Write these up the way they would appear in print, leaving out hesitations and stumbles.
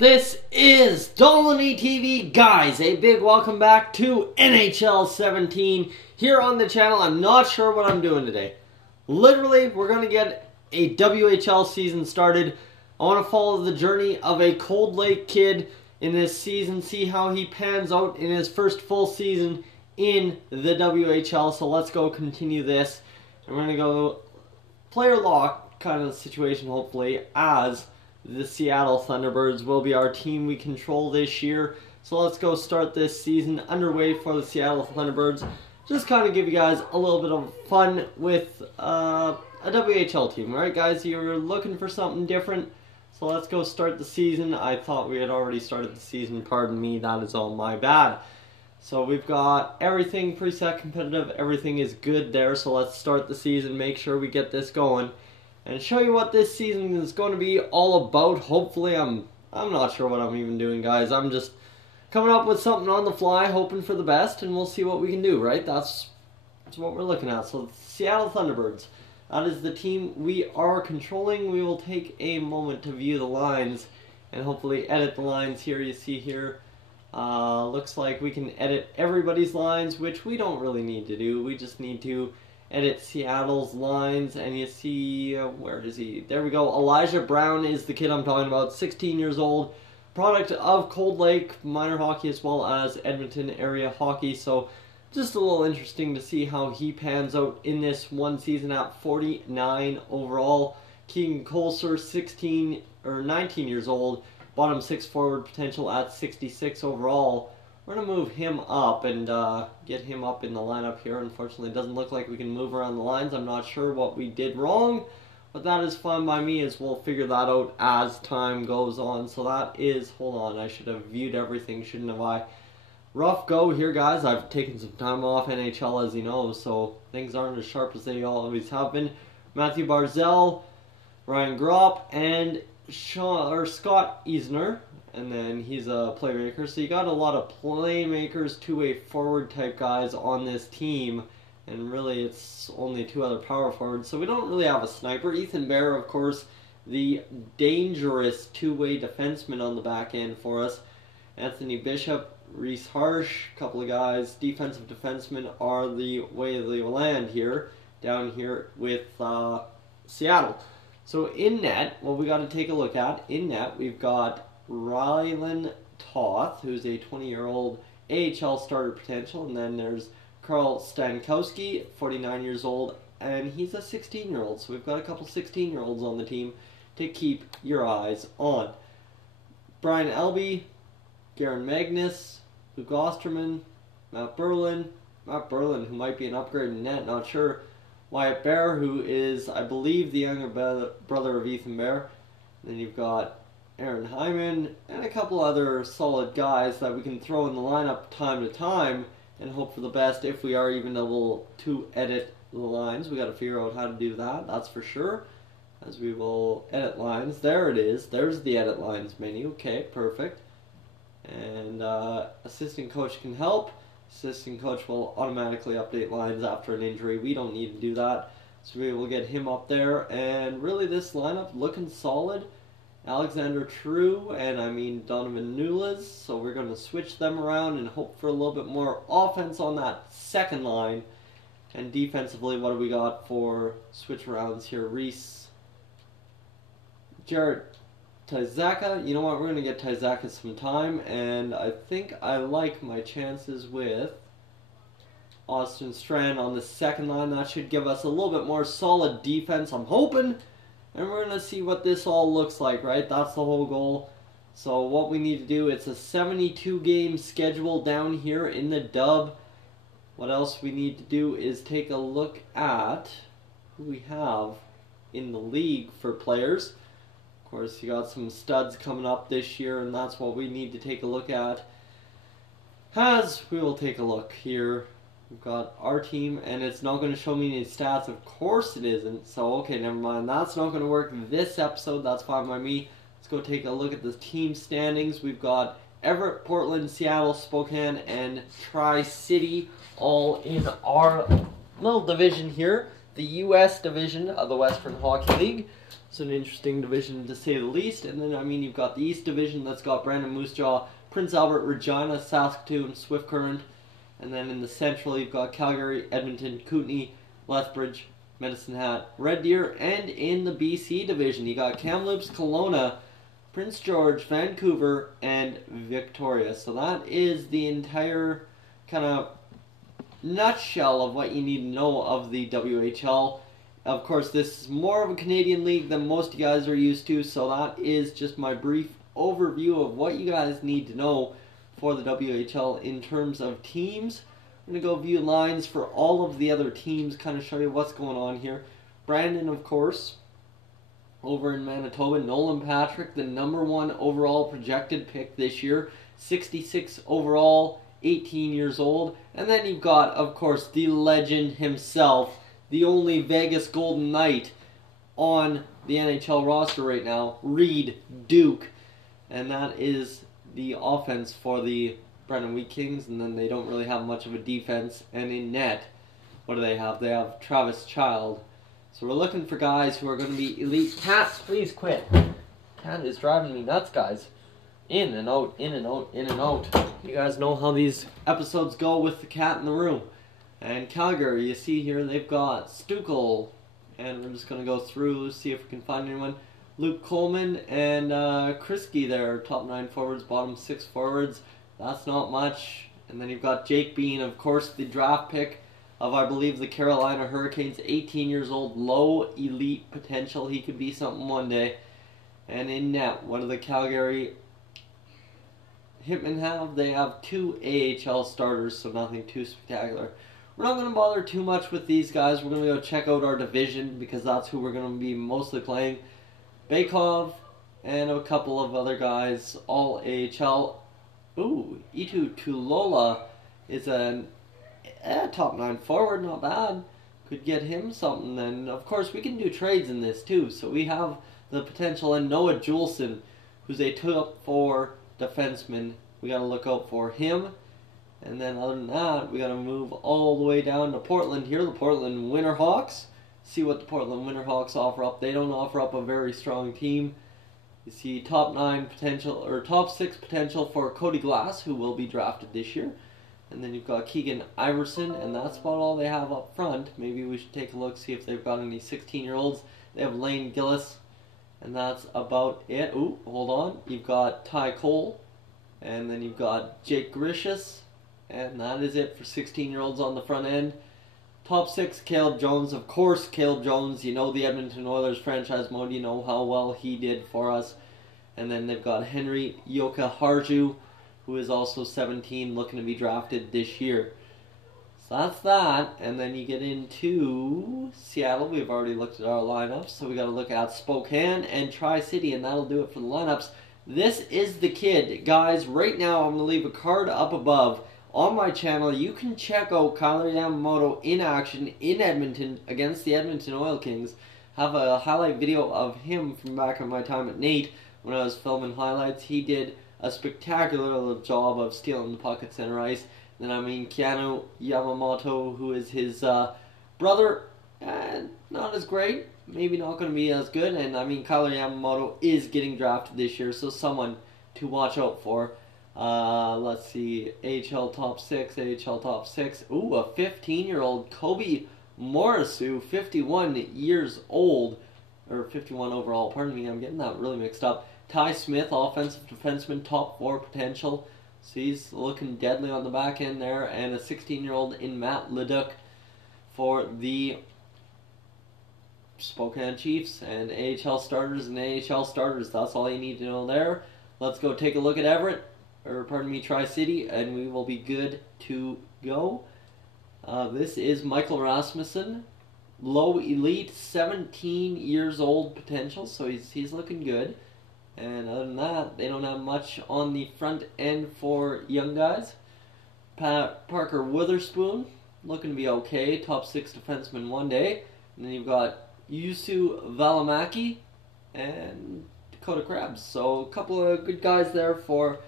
This is Dolynny TV, guys. A big welcome back to NHL 17 here on the channel. I'm not sure what I'm doing today. Literally, we're going to get a WHL season started. I want to follow the journey of a Cold Lake kid in this season, see how he pans out in his first full season in the WHL. So let's go continue this. And we're going to go player lock kind of situation, hopefully, as the Seattle Thunderbirds will be our team we control this year. So let's go start this season underway for the Seattle Thunderbirds. Just kind of give you guys a little bit of fun with a WHL team, right, guys? You're looking for something different. So let's go start the season. I thought we had already started the season. Pardon me, that is all my bad. So we've got everything preset competitive. Everything is good there. So let's start the season. Make sure we get this going and show you what this season is going to be all about. Hopefully, I'm not sure what I'm even doing, guys. I'm just coming up with something on the fly, hoping for the best, and we'll see what we can do, right? That's what we're looking at. So, Seattle Thunderbirds, that is the team we are controlling. We will take a moment to view the lines and hopefully edit the lines here. You see here, looks like we can edit everybody's lines, which we don't really need to do. We just need to edit Seattle's lines, and you see, where is he? There we go. Elijah Brown is the kid I'm talking about, 16 years old, product of Cold Lake minor hockey as well as Edmonton area hockey. So just a little interesting to see how he pans out in this one season at 49 overall. Keegan Colser, 19 years old, bottom six forward potential at 66 overall. We're going to move him up and get him up in the lineup here. Unfortunately, it doesn't look like we can move around the lines. I'm not sure what we did wrong, but that is fine by me, as we'll figure that out as time goes on. So that is, hold on, I should have viewed everything, shouldn't have I? Rough go here, guys. I've taken some time off NHL, as you know, so things aren't as sharp as they always have been. Matthew Barzell, Ryan Gropp, and Scott Eisner. And then he's a playmaker. So you got a lot of playmakers, two-way forward type guys on this team. And really it's only two other power forwards. So we don't really have a sniper. Ethan Bear, of course, the dangerous two-way defenseman on the back end for us. Anthony Bishop, Reese Harsh, a couple of guys. Defensive defensemen are the way of the land here, down here with Seattle. So in net, what we got to take a look at, in net we've got Rylan Toth, who's a 20-year-old AHL starter potential, and then there's Carl Stankowski, 49 years old, and he's a 16-year-old. So we've got a couple 16-year-olds on the team to keep your eyes on. Brian Elby, Garen Magnus, Luke Osterman, Matt Berlin, who might be an upgrade in net, not sure. Wyatt Bear, who is, I believe, the younger brother of Ethan Bear. And then you've got Aaron Hyman, and a couple other solid guys that we can throw in the lineup time to time and hope for the best if we are even able to edit the lines. We got to figure out how to do that, that's for sure, as we will edit lines. There it is. There's the edit lines menu. Okay, perfect. And assistant coach can help. Assistant coach will automatically update lines after an injury. We don't need to do that, so we will get him up there. And really, this lineup looking solid. Alexander True and Donovan Nules, so we're going to switch them around and hope for a little bit more offense on that second line. And defensively, what do we got for switch rounds here? Reese, Jarrett Tyzaka. You know what, we're going to get Tyzaka some time, and I think I like my chances with Austin Strand on the second line. That should give us a little bit more solid defense, I'm hoping. And we're going to see what this all looks like, right? That's the whole goal. So what we need to do, it's a 72-game schedule down here in the dub. What else we need to do is take a look at who we have in the league for players. Of course, you got some studs coming up this year, and that's what we need to take a look at. As we will take a look here. We've got our team, and it's not going to show me any stats. Of course it isn't. So, okay, never mind. That's not going to work this episode. That's fine by me. Let's go take a look at the team standings. We've got Everett, Portland, Seattle, Spokane, and Tri-City all in our little division here. The U.S. division of the Western Hockey League. It's an interesting division to say the least. And then, I mean, you've got the East Division that's got Brandon Moosejaw, Prince Albert, Regina, Saskatoon, Swift Current. And then in the Central, you've got Calgary, Edmonton, Kootenay, Lethbridge, Medicine Hat, Red Deer. And in the BC Division, you got Kamloops, Kelowna, Prince George, Vancouver, and Victoria. So that is the entire kind of nutshell of what you need to know of the WHL. Of course, this is more of a Canadian league than most of you guys are used to, so that is just my brief overview of what you guys need to know for the WHL in terms of teams. I'm going to go view lines for all of the other teams, kind of show you what's going on here. Brandon, of course, over in Manitoba. Nolan Patrick, the #1 overall projected pick this year. 66 overall, 18 years old. And then you've got, of course, the legend himself, the only Vegas Golden Knight on the NHL roster right now, Reed Duke. And that is the offense for the Brandon Wheat Kings. And then they don't really have much of a defense. And in net, what do they have? They have Travis Child. So we're looking for guys who are going to be elite. Cats, please quit. Cat is driving me nuts, guys. In and out, in and out, in and out. You guys know how these episodes go with the cat in the room. And Calgary, you see here, they've got Stukel. And we're just going to go through, see if we can find anyone. Luke Coleman and Krisky there, top 9 forwards, bottom 6 forwards. That's not much. And then you've got Jake Bean, of course, the draft pick of, I believe, the Carolina Hurricanes, 18 years old, low elite potential. He could be something one day. And in net, what do the Calgary Hitmen have? They have 2 AHL starters, so nothing too spectacular. We're not going to bother too much with these guys. We're going to go check out our division because that's who we're going to be mostly playing. Bakov and a couple of other guys, all AHL. Ooh, Itu Tulola is a top 9 forward, not bad. Could get him something. And of course, we can do trades in this too. So we have the potential. And Noah Juleson, who's a top 4 defenseman. We got to look out for him. And then other than that, we got to move all the way down to Portland here. The Portland Winterhawks. See what the Portland Winterhawks offer up. They don't offer up a very strong team. You see top 9 potential, or top 6 potential for Cody Glass, who will be drafted this year. And then you've got Keegan Iverson, and that's about all they have up front. Maybe we should take a look, see if they've got any 16-year-olds. They have Lane Gillis, and that's about it. Ooh, hold on. You've got Ty Cole, and then you've got Jake Grishas, and that is it for 16-year-olds on the front end. Top 6, Caleb Jones. Of course, Caleb Jones, you know the Edmonton Oilers franchise mode. You know how well he did for us. And then they've got Henry Yoka-Harju, who is also 17, looking to be drafted this year. So that's that. And then you get into Seattle. We've already looked at our lineups. So we got to look at Spokane and Tri-City, and that'll do it for the lineups. This is the kid. Guys, right now I'm going to leave a card up above. On my channel, you can check out Kyler Yamamoto in action in Edmonton against the Edmonton Oil Kings. Have a highlight video of him from back in my time at Nate when I was filming highlights. He did a spectacular job of stealing the puck at center ice. Then I mean Keanu Yamamoto, who is his brother, not as great, maybe not going to be as good. And I mean Kyler Yamamoto is getting drafted this year, so someone to watch out for. Let's see, AHL top 6, AHL top 6. Ooh, a 15-year-old Kobe Morrisu, 51 years old, or 51 overall, pardon me, I'm getting that really mixed up. Ty Smith, offensive defenseman, top 4 potential. So he's looking deadly on the back end there. And a 16-year-old in Matt Leduc for the Spokane Chiefs. And AHL starters and AHL starters. That's all you need to know there. Let's go take a look at Everett, or pardon me, Tri-City, and we will be good to go. This is Michael Rasmussen. Low elite, 17 years old potential, so he's looking good. And other than that, they don't have much on the front end for young guys. Parker Witherspoon, looking to be okay. Top 6 defenseman one day. And then you've got Yusu Valimaki and Dakota Krebs. So a couple of good guys there for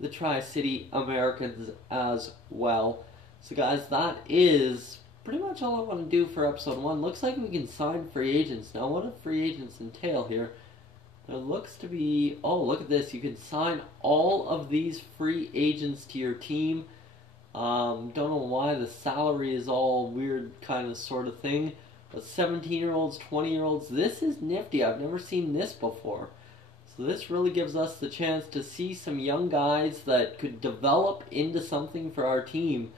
the Tri-City Americans as well. So guys, that is pretty much all I want to do for episode 1. Looks like we can sign free agents. Now, what do free agents entail here? There looks to be... Oh, look at this. You can sign all of these free agents to your team. Don't know why the salary is all weird kind of sort of thing. But 17-year-olds, 20-year-olds, this is nifty. I've never seen this before. So this really gives us the chance to see some young guys that could develop into something for our team.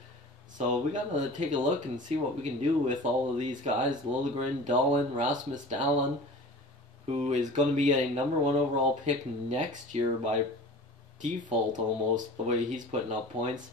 So we gotta take a look and see what we can do with all of these guys. Liljegren, Dahlin, Rasmus Dahlin, who is going to be a #1 overall pick next year by default almost, the way he's putting up points.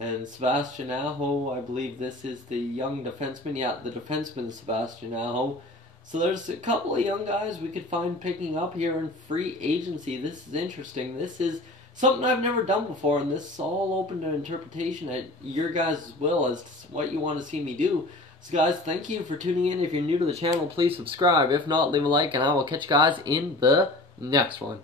And Sebastian Aho, I believe this is the young defenseman. Yeah, the defenseman Sebastian Aho. So there's a couple of young guys we could find picking up here in free agency. This is interesting. This is something I've never done before, and this is all open to interpretation at your guys' will as to what you want to see me do. So guys, thank you for tuning in. If you're new to the channel, please subscribe. If not, leave a like, and I will catch you guys in the next one.